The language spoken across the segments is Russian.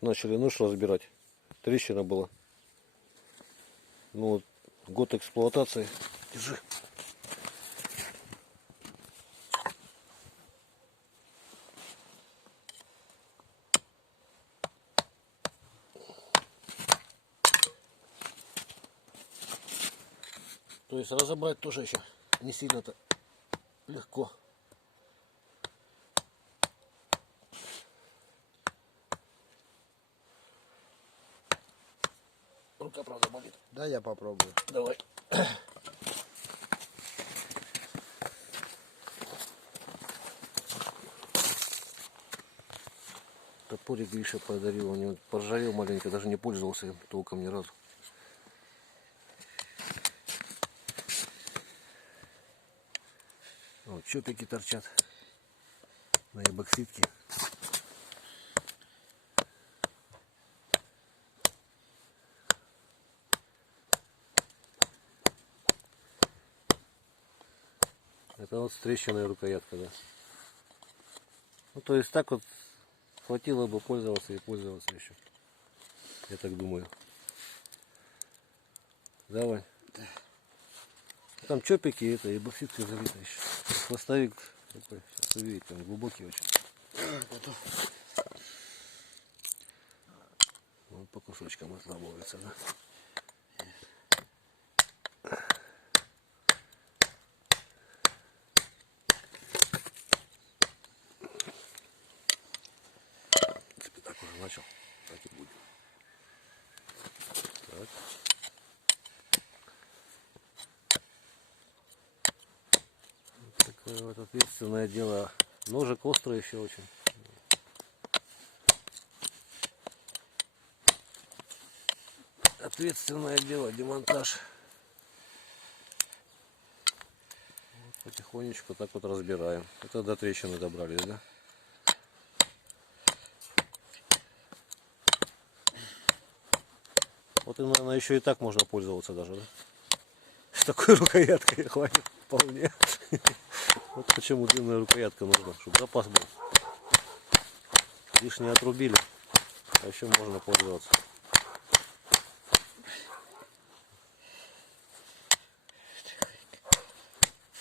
начали нож разбирать. Трещина была. Ну вот, год эксплуатации. Держи. То есть разобрать тоже еще не сильно-то легко. Рука, правда, болит. Да, я попробую. Давай. Топорик Гриша подарил, у него поржавел маленько, даже не пользовался им толком ни разу. Вот чопики торчат на эбоксидке. Это вот с трещиной рукоятка, да. Ну то есть так вот хватило бы пользоваться и пользоваться еще. Я так думаю. Давай. Да. Там чопики, это и бокситка залита еще. Хвостовик такой, сейчас увидите, он глубокий очень. Готов. Он по кусочкам разламывается, да. Так уже начал, так и будет. Так. Такое вот ответственное дело. Ножик острый еще очень. Ответственное дело, демонтаж. Вот потихонечку так вот разбираем. Это до трещины добрались, да? Вот и, наверное, еще и так можно пользоваться даже, да? С такой рукояткой хватит вполне. Вот почему длинная рукоятка нужна, чтобы запас был. Лишнее отрубили, а еще можно пользоваться.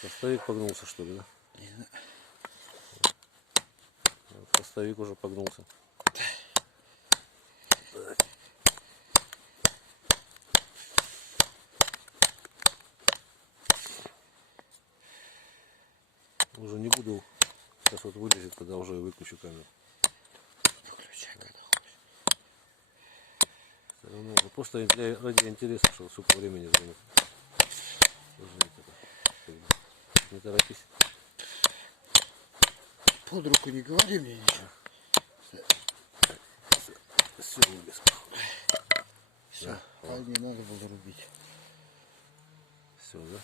Хвостовик погнулся, что ли, да? Хвостовик уже погнулся. Уже не буду. Сейчас вот вылезет, тогда уже выключу камеру. Выключай, когда хочешь. Все равно, просто ради интереса, что сколько времени займет. Не торопись. Под руку не говори мне ничего. Все, вылез. Все, не надо было рубить. Все, да?